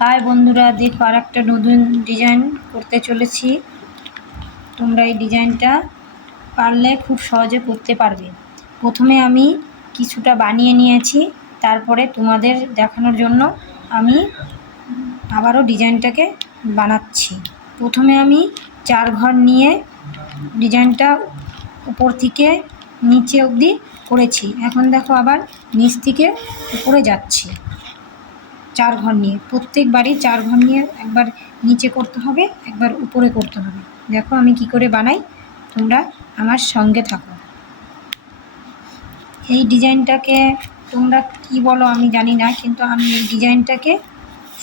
High বন্ধুরা, দেখো আর একটা নতুন ডিজাইন করতে চলেছি। তোমরা এই ডিজাইনটা পারলে খুব সহজে করতে পারবে। প্রথমে আমি কিছুটা বানিয়ে নিয়েছি, তারপরে তোমাদের দেখানোর জন্য আমি আবারও ডিজাইনটাকে বানাচ্ছি। প্রথমে আমি 4 ঘর নিয়ে ডিজাইনটা উপর থেকে নিচে অবধি করেছি। এখন দেখো আবার নিচ থেকে উপরে যাচ্ছি 4 ঘর নিয়ে। প্রত্যেকবারই 4 ঘর নিয়ে একবার নিচে করতে হবে, একবার উপরে করতে হবে। দেখো আমি কি করে বানাই, তোমরা আমার সঙ্গে থাকো। এই ডিজাইনটাকে তোমরা কি বলো আমি জানি না, কিন্তু আমি এই ডিজাইনটাকে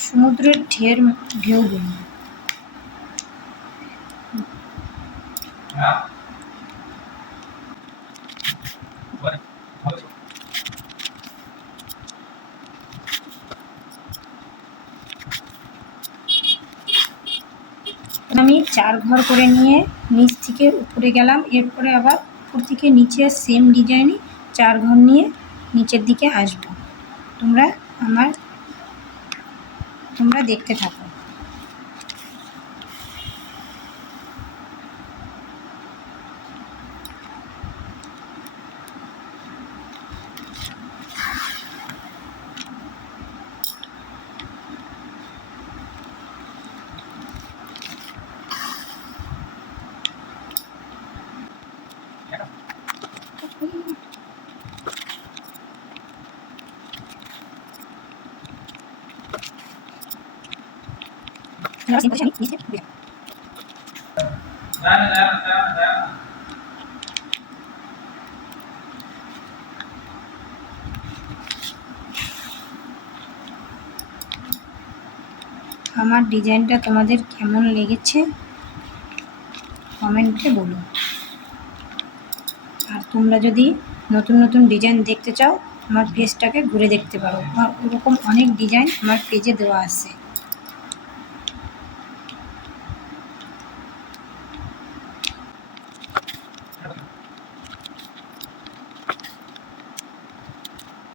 সমুদ্রের ঢেউ বলি। আমি 4 ঘর করে নিয়ে নিচ থেকে উপরে গেলাম, এরপরে আবার উপর থেকে নিচে সেম ডিজাইনে 4 ঘর নিয়ে নিচের দিকে আসবো। তোমরা দেখতে থাকো। আমার ডিজাইনটা তোমাদের কেমন লেগেছে কমেন্টে বলো। আর তোমরা যদি নতুন নতুন ডিজাইন দেখতে চাও, আমার পেজটাকে ঘুরে দেখতে পারো। ওরকম অনেক ডিজাইন আমার পেজে দেওয়া আছে।